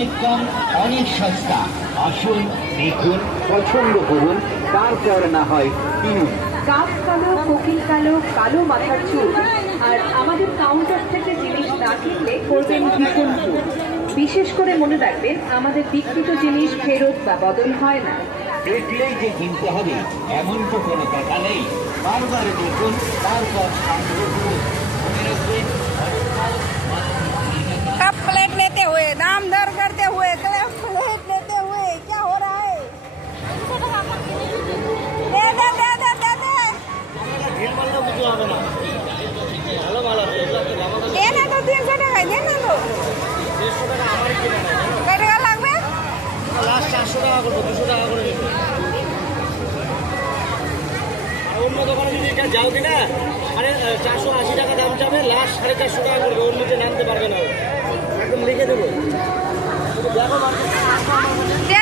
অনেক কম, অনেক সস্তা। আসুন, দেখুন, পছন্দ করুন, তারপর না হয় কিনুন। কাপ কালো, কোকিল কালো, কালো মাথার চুল, আর আমাদের কাউন্টার থেকে জিনিস না কিনলে করবেন ভীষণ ভুল। বিশেষ করে মনে রাখবেন, আমাদের বিক্রিত জিনিস ফেরত বা বদল হয় না। দেখলেই যে কিনতে হবে এমন তো কোনো কথা নেই। বারবার দেখুন, তারপর সংগ্রহ করুন। মনে রাখবেন, कप प्लेट लेते हुए दाम दर करते हुए कप प्लेट लेते हुए क्या हो रहा है? दे दे दे दे दे दे दे ना तो 300 টাকা দে না তো কয় টাকা লাগবে? লাস্ট 400 টাকা করবো, 200 টাকা করে দেবো। আর অন্য দোকানে যদি এটা যাও কিনা, 480 টাকা দাম চাবে, লাস্ট 450 টাকা করবে, ওর নিচে নামতে পারবে না। একদম লিখে দেবো। দেখো দে